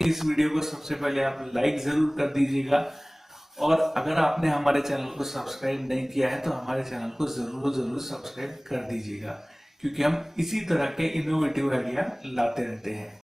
इस video को सबसे पहले आप लाइक जरूर कर दीजिएगा, और अगर आपने हमारे चैनल को सब्सक्राइब नहीं किया है तो हमारे चैनल को जरूर सब्सक्राइब कर दीजिएगा, क्योंकि हम इसी तरह के इनोवेटिव आइडिया लाते रहते हैं।